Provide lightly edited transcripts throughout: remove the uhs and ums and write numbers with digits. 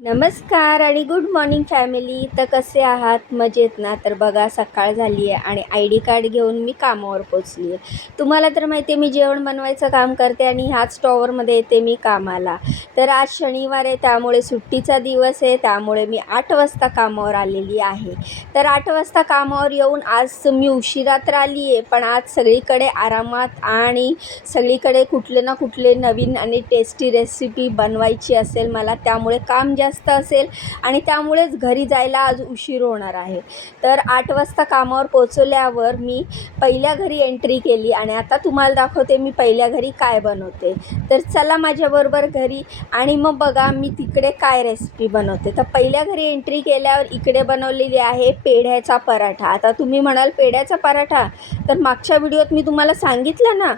नमस्कार आणि good morning family. तर कसे आहात? मजेत ना? तर बघा, सकाळ झाली आहे आणि आय डी कार्ड घेऊन मी कामावर पोचली आहे. तुम्हाला तर माहिती आहे मी जेवण बनवायचं काम करते आणि ह्याच स्टॉवरमध्ये येते मी कामाला. तर आज शनिवार आहे, त्यामुळे सुट्टीचा दिवस आहे, त्यामुळे मी 8 वाजता कामावर आलेली आहे. तर 8 वाजता कामावर येऊन आज मी उशिरा तर आली आहे, पण आज सगळीकडे आरामात आणि सगळीकडे कुठले ना कुठले नवीन आणि टेस्टी रेसिपी बनवायची असेल मला, त्यामुळे काम जास्त असेल आणि त्यामुळेच घरी जायला आज उशीर होणार आहे. तर 8 वाजता कामावर पोचवल्यावर मी पहिल्या घरी एंट्री केली आणि आता तुम्हाला दाखवते मी पहिल्या घरी काय बनवते. तर चला माझ्याबरोबर घरी आणि मग बघा मी तिकडे काय रेसिपी बनवते. तर पहिल्या घरी एंट्री केल्यावर इकडे बनवलेली आहे पेढ्याचा पराठा. आता तुम्ही म्हणाल पेढ्याचा पराठा, तर मागच्या व्हिडिओत मी तुम्हाला सांगितलं ना,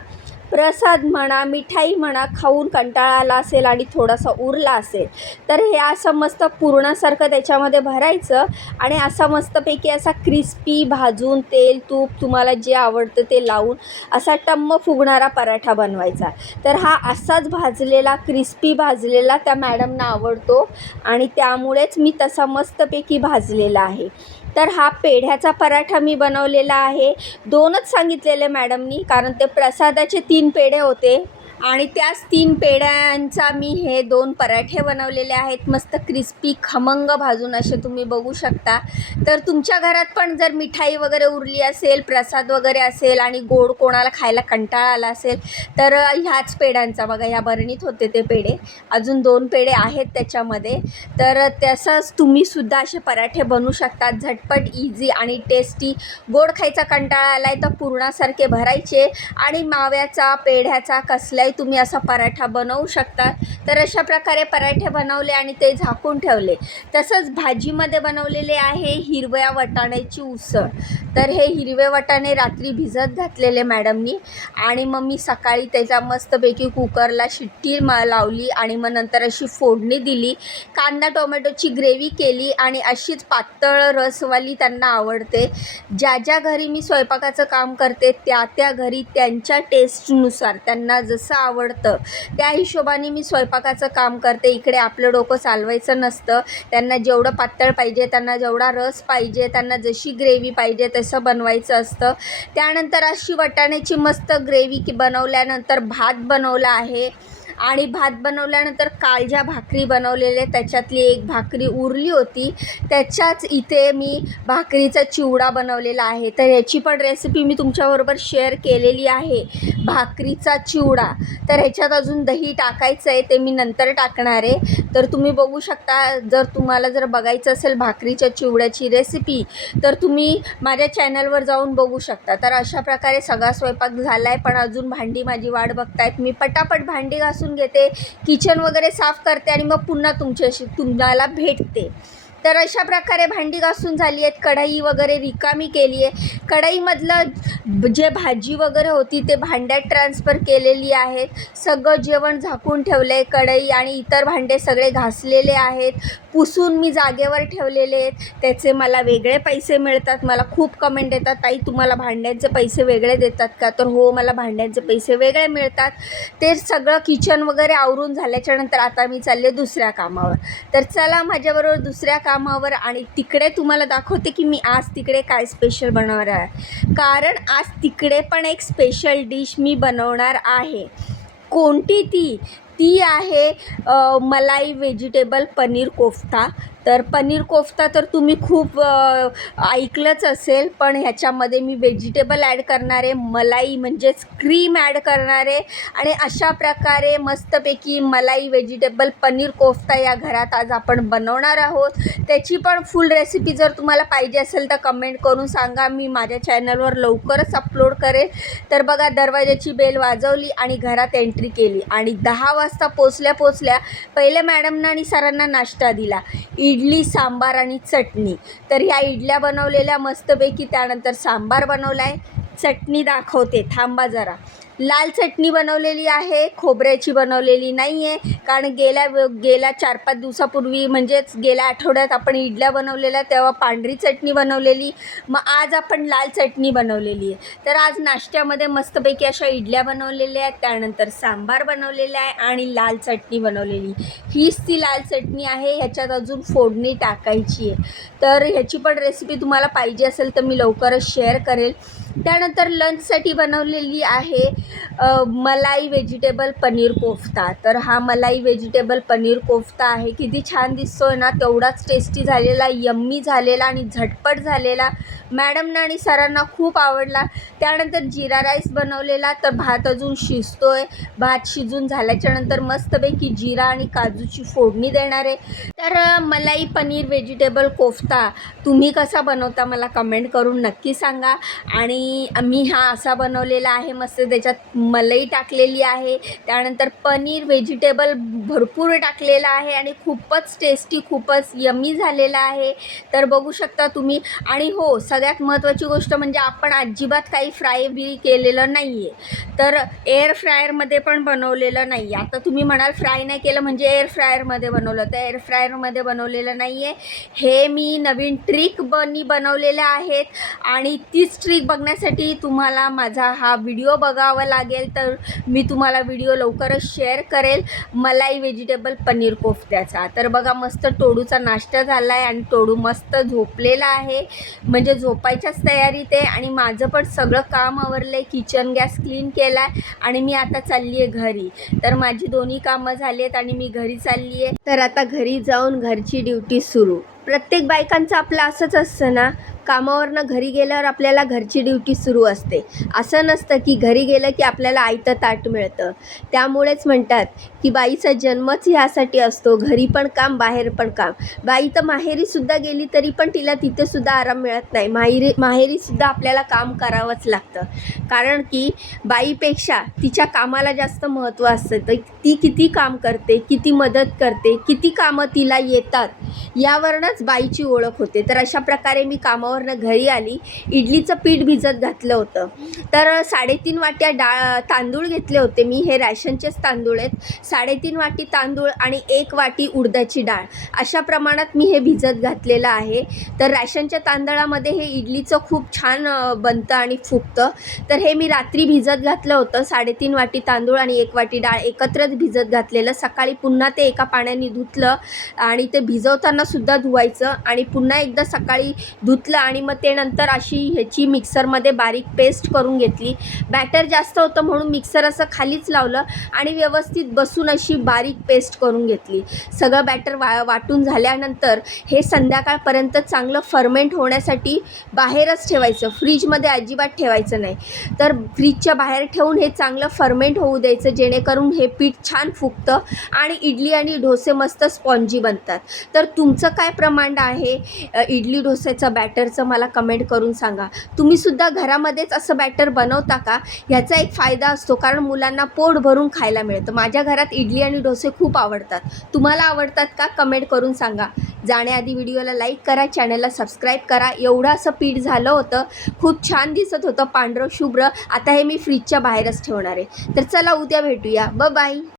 प्रसाद म्हणा, मिठाई म्हणा, खाऊन कंटाळा आला असेल आणि थोडासा उरला असेल तर हे असं मस्त पुरणासारखं त्याच्यामध्ये भरायचं आणि असा मस्तपैकी असा क्रिस्पी भाजून तेल तूप तुम्हाला जे आवडतं ते लावून असा टम्म फुगणारा पराठा बनवायचा. तर हा असाच भाजलेला क्रिस्पी भाजलेला त्या मॅडमना आवडतो आणि त्यामुळेच मी तसा मस्तपैकी भाजलेला आहे. तर हा पेढ्याचा पराठा मी बनवलेला आहे. 2च सांगितलेले मॅडमनी, कारण ते प्रसादाचे 3 पेढे होते आणि त्याच 3 पेढ्यांचा मी हे 2 पराठे बनवलेले आहेत. मस्त क्रिस्पी खमंग भाजून असे तुम्ही बघू शकता. तर तुमच्या घरात पण जर मिठाई वगैरे उरली असेल, प्रसाद वगैरे असेल आणि गोड कोणाला खायला कंटाळा आला असेल तर ह्याच पेढ्यांचा, बघा ह्या बरणीत होते ते पेढे, अजून 2 पेढे आहेत त्याच्यामध्ये. तर तसंच तुम्हीसुद्धा असे पराठे बनवू शकता, झटपट, इझी आणि टेस्टी. गोड खायचा कंटाळा आला आहे तर पुरणासारखे भरायचे आणि माव्याचा, पेढ्याचा, कसल्याही तुम्ही असा पराठा बनवू शकता. तर अशा प्रकारे पराठे बनवले आणि ते झाकून ठेवले. तसंच भाजीमध्ये बनवलेले आहे हिरव्या वाटाण्याची उसळ. तर हे हिरवे वाटाणे रात्री भिजत घातलेले मॅडमनी आणि मग मी सकाळी त्याचा मस्तपैकी कुकरला शिट्टी लावली आणि मग नंतर अशी फोडणी दिली. कांदा टोमॅटोची ग्रेव्ही केली आणि अशीच पातळ रसवाली त्यांना आवडते. ज्या ज्या घरी मी स्वयंपाकाचं काम करते त्या त्या घरी त्यांच्या टेस्टनुसार त्यांना जसं आवडतं त्या हिशोबाने मी स्वयंपाकाचं काम करते. इकडे आपलं डोकं चालवायचं नसतं. त्यांना जेवढं पातळ पाहिजे, त्यांना जेवढा रस पाहिजे, त्यांना जशी ग्रेव्ही पाहिजे तसं बनवायचं असतं. त्यानंतर अशी वाटाण्याची मस्त ग्रेव्ही बनवल्यानंतर भात बनवला आहे आणि भात बनवल्यानंतर काल ज्या भाकरी बनवलेल्या त्याच्यातली एक भाकरी उरली होती, त्याच्याच इथे मी भाकरीचा चिवडा बनवलेला आहे. तर याची पण रेसिपी मी तुमच्याबरोबर शेअर केलेली आहे, भाकरीचा चिवडा. तर ह्याच्यात अजून दही टाकायचं आहे, ते मी नंतर टाकणार आहे. तर तुम्ही बघू शकता, जर तुम्हाला बघायचं असेल भाकरीच्या चिवड्याची रेसिपी तर तुम्ही माझ्या चॅनलवर जाऊन बघू शकता. तर अशा प्रकारे सगळा स्वयंपाक झाला आहे, पण अजून भांडी माझी वाट बघतायत. मी पटापट भांडी घासून घेते, किचन वगैरे साफ करते आणि मग पुन्हा तुम्हाला भेटते. तर अशा प्रकारे भांडी घासून झाली आहेत, कढई वगैरे रिकामी केली आहे. कढईमधलं जे भाजी वगैरे होती ते भांड्यात ट्रान्सफर केलेली आहेत. सगळं जेवण झाकून ठेवलं आहे. कढई आणि इतर भांडे सगळे घासलेले आहेत, पुसून मी जागेवर ठेवलेले आहेत. त्याचे मला वेगळे पैसे मिळतात. मला खूप कमेंट येतात, ताई तुम्हाला भांड्यांचे पैसे वेगळे देतात का? तर हो, मला भांड्यांचे पैसे वेगळे मिळतात. ते सगळं किचन वगैरे आवरून झाल्याच्यानंतर आता मी चालले दुसऱ्या कामावर. तर चला माझ्याबरोबर दुसऱ्या कामावर आणि तिकडे तुम्हाला दाखवते की मी आज तिकडे काय स्पेशल बनवणार आहे. कारण आज तिकडे पण एक स्पेशल डिश मी बनवणार आहे. कोणती ती आहे मलाई व्हेजिटेबल पनीर कोफ्ता. तर पनीर कोफ्ता तर तुम्ही खूप ऐकलंच असेल, पण ह्याच्यामध्ये मी व्हेजिटेबल ॲड करणार आहे, मलाई म्हणजेच क्रीम ॲड करणार आहे आणि अशा प्रकारे मस्तपैकी मलाई व्हेजिटेबल पनीर कोफ्ता या घरात आज आपण बनवणार आहोत. त्याची पण फुल रेसिपी जर तुम्हाला पाहिजे असेल तर कमेंट करून सांगा, मी माझ्या चॅनलवर लवकरच अपलोड करेल. तर बघा, दरवाजाची बेल वाजवली आणि घरात एंट्री केली आणि 10 वाजता पोचल्या पहिले मॅडमना आणि सरांना नाश्ता दिला, इडली, सांबार आणि चटणी. तर ह्या इडल्या बनवलेल्या मस्तपैकी, त्यानंतर सांबार बनवला आहे, चटणी दाखवते, थांबा जरा. लाल चटणी बनवलेली आहे, खोबऱ्याची बनवलेली नाही आहे. कारण गेल्या 4-5 दिवसापूर्वी म्हणजेच गेल्या आठवड्यात आपण इडल्या बनवलेल्या, तेव्हा पांढरी चटणी बनवलेली. मग आज आपण लाल चटणी बनवलेली आहे. तर आज नाश्त्यामध्ये मस्तपैकी अशा इडल्या बनवलेल्या आहेत, त्यानंतर सांबार बनवलेला आहे आणि लाल चटणी बनवलेली. हीच ती लाल चटणी आहे. ह्याच्यात अजून फोडणी टाकायची आहे. तर ह्याची पण रेसिपी तुम्हाला पाहिजे असेल तर मी लवकरच शेअर करेल. त्यानंतर लंचसाठी बनवलेली आहे मलाई व्हेजिटेबल पनीर कोफ्ता. तर हा मलाई व्हेजिटेबल पनीर कोफ्ता आहे. किती छान दिसतोय ना, तेवढाच टेस्टी झालेला, यम्मी झालेला आणि झटपट झालेला. मॅडमना आणि सरांना खूप आवडला. त्यानंतर जिरा राईस बनवलेला. तर भात अजून शिजतोय. भात शिजून झाल्याच्यानंतर मस्तपैकी जिरा आणि काजूची फोडणी देणार आहे. तर मलाई पनीर व्हेजिटेबल कोफ्ता तुम्ही कसा बनवता मला कमेंट करून नक्की सांगा. आणि मी हा असा बनवलेला आहे. मस्त त्याच्यात मलाई टाकलेली आहे, त्यानंतर पनीर व्हेजिटेबल भरपूर टाकलेला आहे आणि खूपच टेस्टी, खूपच यम्मी झालेला आहे. तर बघू शकता तुम्ही. आणि हो, सगळ्यात महत्त्वाची गोष्ट म्हणजे आपण अजिबात काही फ्राय बी केलेलं नाही आहे. तर एअर फ्रायरमध्ये पण बनवलेलं नाही आहे. आता तुम्ही म्हणाल फ्राय नाही केलं म्हणजे एअर फ्रायरमध्ये बनवलं, तर एअर फ्रायरमध्ये बनवलेलं नाही आहे. हे मी नवीन ट्रिक बनवलेल्या आहेत आणि तीच ट्रिक बघण्यासाठी तुम्हाला माझा हा व्हिडिओ बघावा लागेल. तर मी तुम्हाला व्हिडिओ लवकरच शेअर करेल मलाई व्हेजिटेबल पनीर कोफ्त्याचा. तर बघा, मस्त टोडूचा नाश्ता झाला आहे आणि टोडू मस्त झोपलेला आहे, म्हणजे झोपायच्याच तयारीत आहे. आणि माझं पण सगळं काम आवरलं आहे, किचन गॅस क्लीन केला आहे आणि मी आता चालली आहे घरी. तर माझी दोन्ही कामं झाली आहेत आणि मी घरी चालली आहे. तर आता घरी जाऊन घरची ड्युटी सुरू. प्रत्येक बायकांचं आपलं असंच असतं ना, कामावरनं घरी गेल्यावर आपल्याला घरची ड्युटी सुरू असते. असं नसतं की घरी गेलं की आपल्याला आयतं ताट मिळतं. त्यामुळेच म्हणतात की बाईचा जन्मच ह्यासाठी असतो, घरी पण काम, बाहेर पण काम. बाई तर माहेरीसुद्धा गेली तरी पण तिला तिथेसुद्धा आराम मिळत नाही. माहेरीसुद्धा आपल्याला काम करावंच लागतं. कारण की बाईपेक्षा तिच्या कामाला जास्त महत्त्व असतं. तर ती किती काम करते, किती मदत करते, किती कामं तिला येतात, यावरूनच बाईची ओळख होते. तर अशा प्रकारे मी कामावरनं घरी आली. इडलीचं पीठ भिजत घातलं होतं. तर 3.5 वाट्या तांदूळ घेतले होते मी. हे रॅशनचेच तांदूळ आहेत. 3.5 वाटी तांदूळ आणि 1 वाटी उडदाची डाळ, अशा प्रमाणात मी हे भिजत घातलेलं आहे. तर रॅशनच्या तांदळामध्ये हे इडलीचं खूप छान बनतं आणि फुगतं. तर हे मी रात्री भिजत घातलं होतं. 3.5 वाटी तांदूळ आणि 1 वाटी डाळ एकत्रच भिजत घातलेलं. सकाळी पुन्हा ते एका पाण्याने धुतलं आणि ते भिजवताना सुद्धा धुवायचं आणि पुन्हा एकदा सकाळी धुतलं आणि मग ते नंतर अशी ह्याची मिक्सरमध्ये बारीक पेस्ट करून घेतली. बॅटर जास्त होतं म्हणून मिक्सर असं खालीच लावलं आणि व्यवस्थित बसून अशी बारीक पेस्ट करून घेतली. सगळं बॅटर वाटून झाल्यानंतर हे संध्याकाळपर्यंत चांगलं फर्मेंट होण्यासाठी बाहेरच ठेवायचं, फ्रीजमध्ये अजिबात ठेवायचं नाही. तर फ्रीजच्या बाहेर ठेवून हे चांगलं फर्मेंट होऊ द्यायचं, जेणेकरून हे पीठ छान फुगतं आणि इडली आणि डोसे मस्त स्पॉन्जी बनतात. तर तुमचं काय प्रमाण आहे इडली डोस्याचं बॅटरचं मला कमेंट करून सांगा. तुम्हीसुद्धा घरामध्येच असं बॅटर बनवता का? ह्याचा एक फायदा असतो, कारण मुलांना पोट भरून खायला मिळतं. माझ्या घरात इडली आणि डोसे खूप आवडतात. तुम्हाला आवडतात का? कमेंट करून सांगा. जाण्याआधी व्हिडिओला लाईक करा, चॅनलला सबस्क्राईब करा. एवढं असं पीठ झालं होतं, खूप छान दिसत होतं, पांढरं शुभ्र. आता हे मी फ्रीजच्या बाहेरच ठेवणार आहे. तर चला, उद्या भेटूया. बाय.